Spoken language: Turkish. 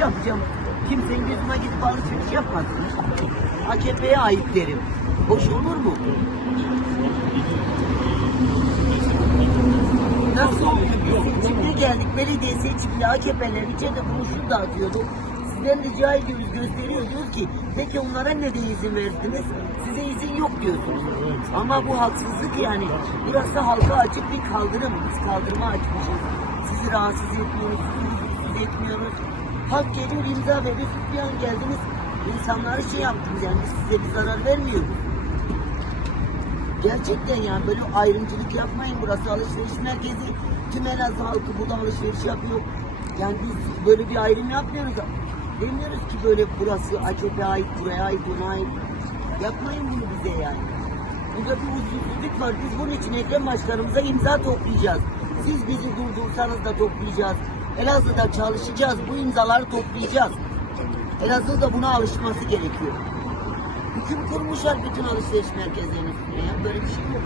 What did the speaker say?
yapacağım. Kimsenin gözüme gidip alışveriş yapmasın. AKP'ye ait derim. Hoş olur mu? Nasıl oldu? Seçimde geldik. Belediye seçiminde AKP'ler içeride broşür dağıtıyordu. Sizden rica ediyoruz, gösteriyor. Diyoruz ki peki onlara neden izin verdiniz? Size izin yok diyorsunuz. Ama bu haksızlık yani. Da halka açık bir kaldırım. Biz kaldırıma açmışız. Sizi rahatsız etmiyoruz, sizi huzursuz Halk geliyor imza veriyor. Siz bir an geldiniz. İnsanları şey yaptınız yani biz size bir zarar vermiyoruz. Gerçekten yani böyle ayrımcılık yapmayın. Burası alışveriş merkezi. Tüm Elazığ halkı burada alışveriş yapıyor. Yani biz böyle bir ayrım yapmıyoruz. Demiyoruz ki böyle burası AKP'ye ait, buraya ait, ona ait. Yapmayın bunu bize yani. Burada bir usulsüzlük var. Biz bunun için Ekrem Başkanımıza imza toplayacağız. Siz bizi durdursanız da toplayacağız. Elazığ'da çalışacağız. Bu imzaları toplayacağız. Elazığ da buna alışması gerekiyor. Hüküm kurmuşlar bütün alışveriş merkezlerinin üstüne. Böyle bir şey yok.